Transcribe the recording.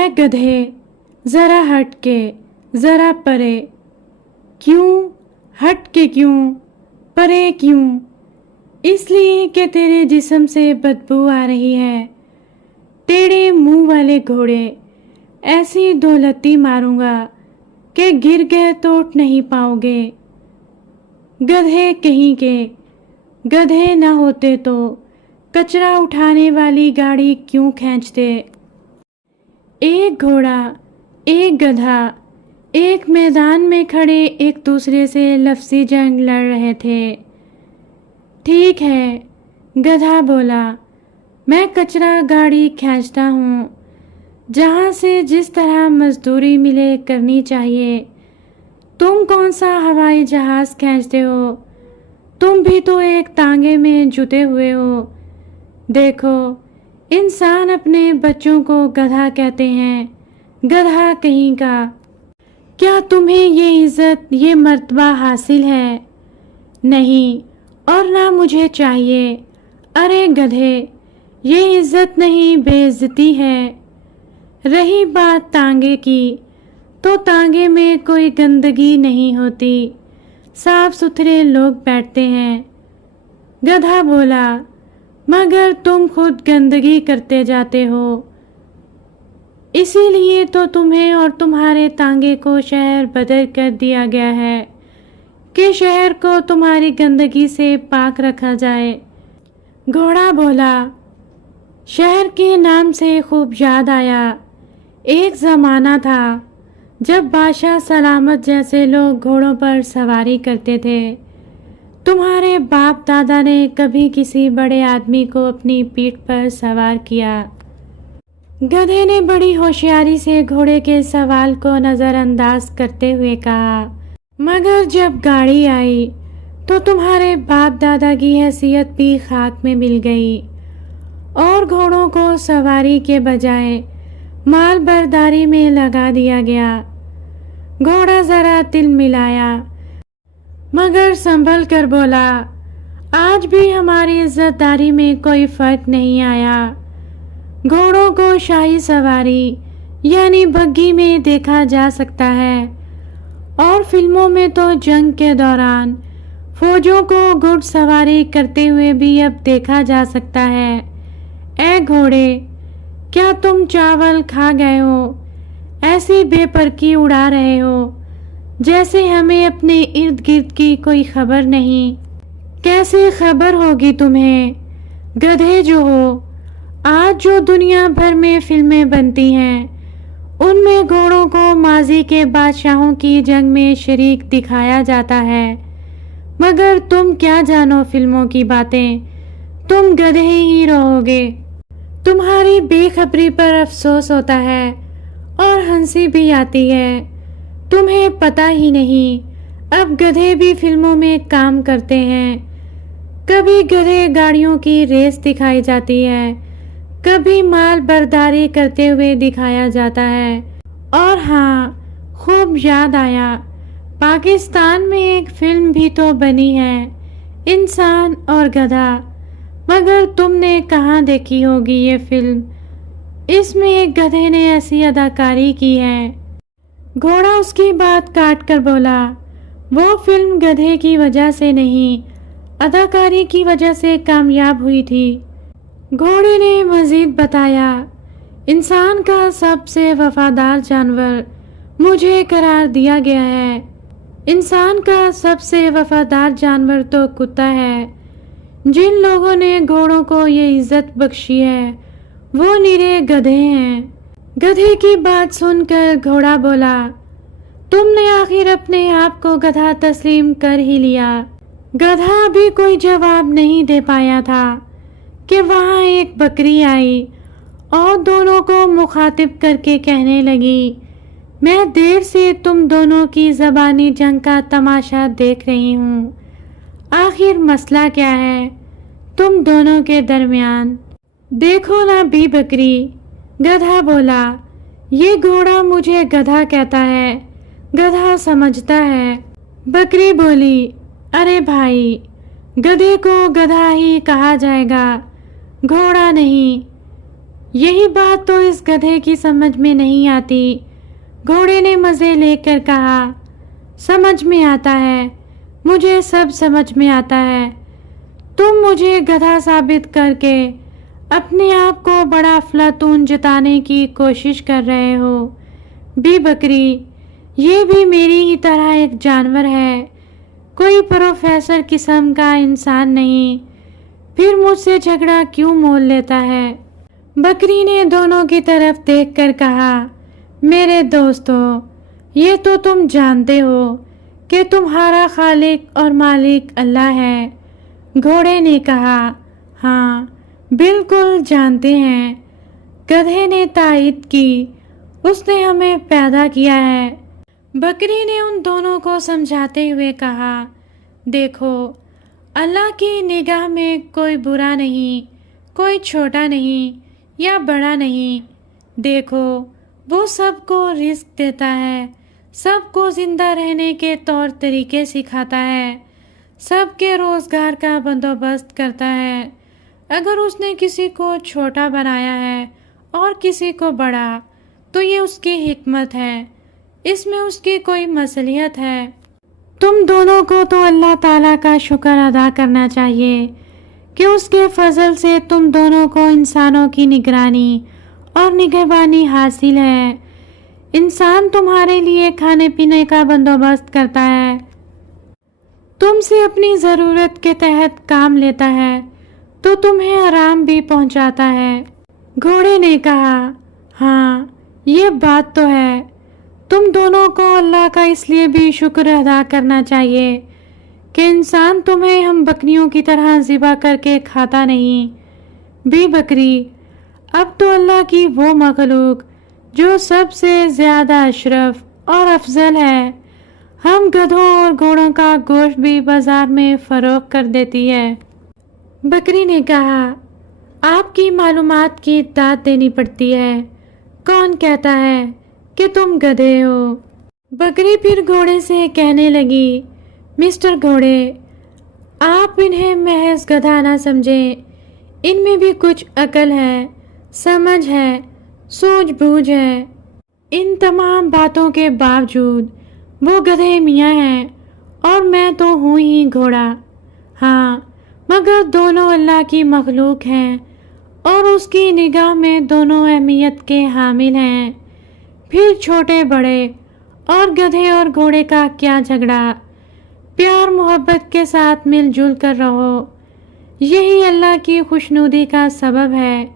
اے گدھے ذرا ہٹ کے ذرا پرے، کیوں ہٹ کے کیوں پرے کیوں؟ اس لیے کہ تیرے جسم سے بدبو آ رہی ہے۔ ٹیڑھے منہ والے گھوڑے، ایسی دو لتی ماروں گا کہ گر گئے تو اٹھ نہیں پاؤ گے۔ گدھے کہیں کے، گدھے نہ ہوتے تو کچرا اٹھانے والی گاڑی کیوں کھینچتے؟ ایک گھوڑا ایک گدھا ایک میدان میں کھڑے ایک دوسرے سے لفظی جنگ لڑ رہے تھے۔ ٹھیک ہے، گدھا بولا، میں کچرا گاڑی کھینچتا ہوں، جہاں سے جس طرح مزدوری ملے کرنی چاہیے۔ تم کون سا ہوائی جہاز کھینچتے ہو؟ تم بھی تو ایک تانگے میں جتے ہوئے ہو۔ دیکھو، انسان اپنے بچوں کو گدھا کہتے ہیں، گدھا کہیں کا۔ کیا تمہیں یہ عزت یہ مرتبہ حاصل ہے؟ نہیں، اور نہ مجھے چاہیے۔ ارے گدھے، یہ عزت نہیں بے عزتی ہے۔ رہی بات تانگے کی، تو تانگے میں کوئی گندگی نہیں ہوتی، صاف ستھرے لوگ بیٹھتے ہیں۔ گدھا بولا، مگر تم خود گندگی کرتے جاتے ہو، اسی لیے تو تمہیں اور تمہارے تانگے کو شہر بدر کر دیا گیا ہے کہ شہر کو تمہاری گندگی سے پاک رکھا جائے۔ گھوڑا بولا، شہر کے نام سے خوب یاد آیا، ایک زمانہ تھا جب بادشاہ سلامت جیسے لوگ گھوڑوں پر سواری کرتے تھے۔ تمہارے باپ دادا نے کبھی کسی بڑے آدمی کو اپنی پیٹھ پر سوار کیا؟ گدھے نے بڑی ہوشیاری سے گھوڑے کے سوال کو نظر انداز کرتے ہوئے کہا، مگر جب گاڑی آئی تو تمہارے باپ دادا کی حیثیت بھی خاک میں مل گئی، اور گھوڑوں کو سواری کے بجائے مال برداری میں لگا دیا گیا۔ گھوڑا ذرا تل ملایا، مگر سنبھل کر بولا، آج بھی ہماری عزت داری میں کوئی فرق نہیں آیا۔ گھوڑوں کو شاہی سواری یعنی بگھی میں دیکھا جا سکتا ہے، اور فلموں میں تو جنگ کے دوران فوجوں کو گھڑ سواری کرتے ہوئے بھی اب دیکھا جا سکتا ہے۔ اے گھوڑے، کیا تم چاول کھا گئے ہو؟ ایسی بے پرکی اڑا رہے ہو جیسے ہمیں اپنے ارد گرد کی کوئی خبر نہیں۔ کیسے خبر ہوگی تمہیں، گدھے جو ہو؟ آج جو دنیا بھر میں فلمیں بنتی ہیں، ان میں گھوڑوں کو ماضی کے بادشاہوں کی جنگ میں شریک دکھایا جاتا ہے، مگر تم کیا جانو فلموں کی باتیں، تم گدھے ہی رہو گے۔ تمہاری بے خبری پر افسوس ہوتا ہے اور ہنسی بھی آتی ہے۔ تمہیں پتہ ہی نہیں، اب گدھے بھی فلموں میں کام کرتے ہیں۔ کبھی گدھے گاڑیوں کی ریس دکھائی جاتی ہے، کبھی مال برداری کرتے ہوئے دکھایا جاتا ہے۔ اور ہاں، خوب یاد آیا، پاکستان میں ایک فلم بھی تو بنی ہے، انسان اور گدھا، مگر تم نے کہاں دیکھی ہوگی یہ فلم؟ اس میں ایک گدھے نے ایسی اداکاری کی ہے۔ گھوڑا اس کی بات کاٹ کر بولا، وہ فلم گدھے کی وجہ سے نہیں، اداکاری کی وجہ سے کامیاب ہوئی تھی۔ گھوڑے نے مزید بتایا، انسان کا سب سے وفادار جانور مجھے قرار دیا گیا ہے۔ انسان کا سب سے وفادار جانور تو کتا ہے۔ جن لوگوں نے گھوڑوں کو یہ عزت بخشی ہے وہ نرے گدھے ہیں۔ گدھے کی بات سن کر گھوڑا بولا، تم نے آخر اپنے آپ کو گدھا تسلیم کر ہی لیا۔ گدھا بھی کوئی جواب نہیں دے پایا تھا کہ وہاں ایک بکری آئی اور دونوں کو مخاطب کر کے کہنے لگی، میں دیر سے تم دونوں کی زبانی جنگ کا تماشا دیکھ رہی ہوں، آخر مسئلہ کیا ہے تم دونوں کے درمیان؟ دیکھو نا بھی بکری، گدھا بولا، یہ گھوڑا مجھے گدھا کہتا ہے، گدھا سمجھتا ہے۔ بکری بولی، ارے بھائی، گدھے کو گدھا ہی کہا جائے گا، گھوڑا نہیں۔ یہی بات تو اس گدھے کی سمجھ میں نہیں آتی۔ گھوڑے نے مزے لے کر کہا، سمجھ میں آتا ہے، مجھے سب سمجھ میں آتا ہے۔ تم مجھے گدھا ثابت کر کے اپنے آپ کو بڑا افلاطون جتانے کی کوشش کر رہے ہو۔ بی بکری، یہ بھی میری ہی طرح ایک جانور ہے، کوئی پروفیسر قسم کا انسان نہیں، پھر مجھ سے جھگڑا کیوں مول لیتا ہے؟ بکری نے دونوں کی طرف دیکھ کر کہا، میرے دوستو، یہ تو تم جانتے ہو کہ تمہارا خالق اور مالک اللہ ہے۔ گھوڑے نے کہا، ہاں بالکل جانتے ہیں۔ گدھے نے تائید کی، اس نے ہمیں پیدا کیا ہے۔ بکری نے ان دونوں کو سمجھاتے ہوئے کہا، دیکھو، اللہ کی نگاہ میں کوئی برا نہیں، کوئی چھوٹا نہیں یا بڑا نہیں۔ دیکھو، وہ سب کو رزق دیتا ہے، سب کو زندہ رہنے کے طور طریقے سکھاتا ہے، سب کے روزگار کا بندوبست کرتا ہے۔ اگر اس نے کسی کو چھوٹا بنایا ہے اور کسی کو بڑا، تو یہ اس کی حکمت ہے، اس میں اس کی کوئی مصلحت ہے۔ تم دونوں کو تو اللہ تعالیٰ کا شکر ادا کرنا چاہیے کہ اس کے فضل سے تم دونوں کو انسانوں کی نگرانی اور نگہبانی حاصل ہے۔ انسان تمہارے لیے کھانے پینے کا بندوبست کرتا ہے، تم سے اپنی ضرورت کے تحت کام لیتا ہے، تو تمہیں آرام بھی پہنچاتا ہے۔ گھوڑے نے کہا، ہاں یہ بات تو ہے۔ تم دونوں کو اللہ کا اس لیے بھی شکر ادا کرنا چاہیے کہ انسان تمہیں ہم بکریوں کی طرح ذبح کر کے کھاتا نہیں۔ بی بکری، اب تو اللہ کی وہ مخلوق جو سب سے زیادہ اشرف اور افضل ہے، ہم گدھوں اور گھوڑوں کا گوشت بھی بازار میں فروخت کر دیتی ہے۔ بکری نے کہا، آپ کی معلومات کی داد دینی پڑتی ہے، کون کہتا ہے کہ تم گدھے ہو؟ بکری پھر گھوڑے سے کہنے لگی، مسٹر گھوڑے، آپ انہیں محض گدھا نہ سمجھیں، ان میں بھی کچھ عقل ہے، سمجھ ہے، سوجھ بوجھ ہے۔ ان تمام باتوں کے باوجود وہ گدھے میاں ہیں اور میں تو ہوں ہی گھوڑا۔ ہاں، مگر دونوں اللہ کی مخلوق ہیں اور اس کی نگاہ میں دونوں اہمیت کے حامل ہیں۔ پھر چھوٹے بڑے اور گدھے اور گھوڑے کا کیا جھگڑا؟ پیار محبت کے ساتھ مل جل کر رہو، یہی اللہ کی خوشنودی کا سبب ہے۔